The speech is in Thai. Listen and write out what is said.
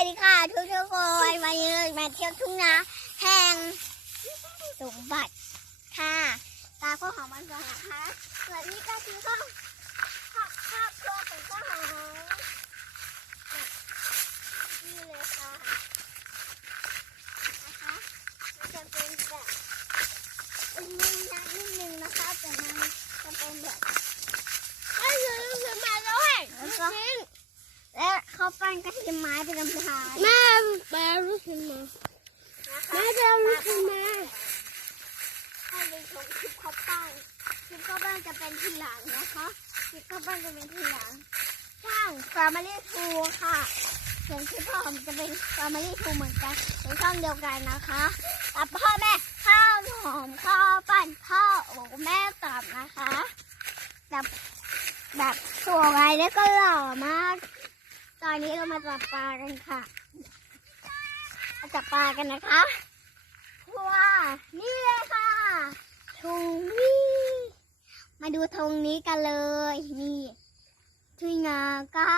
วัสดีค่ะทุกทุกคนวันนี้เรามาเที่ยวทุ่งนาแห่งสมบัติค่ะตาข้อของมันก่อนนะคะส่วนนี้ก็คือข้าวครอบครอบครัวของข้าวหอมนี่เลยค่ะนะคะมันจะเป็นแบบอุ้มน้ำนิดนึงนะคะแต่มันจะเป็นแบบ ไอ้ยืนขึ้นมาแล้วให้ แล้วก็ และเขาปั้นกระเทียมไม้เป็นลำพายแม่แม่รู้ขึ้นมาแม่จะรู้ขึ้นมาให้ไปชมคลิปเขาปั้นคลิปเขาปั้นจะเป็นทีหลังนะคะคลิปเขาปั้นจะเป็นทีหลังช่างฟาร์มารีทูค่ะส่วนคลิปพ่อผมจะเป็นฟาร์มารีทูเหมือนกันเป็นช่องเดียวกันนะคะกับพ่อแม่ข้าวหอมข้าวปั้นพ่อโอ้แม่ตอบนะคะแบบแบบสวยแล้วก็หล่อมาก ตอนนี้เรามาจับปลากันค่ะมาจับปลากันนะคะว้านี่เลยค่ะธงนี้มาดูธงนี้กันเลย นี่ช่วยงนาก้า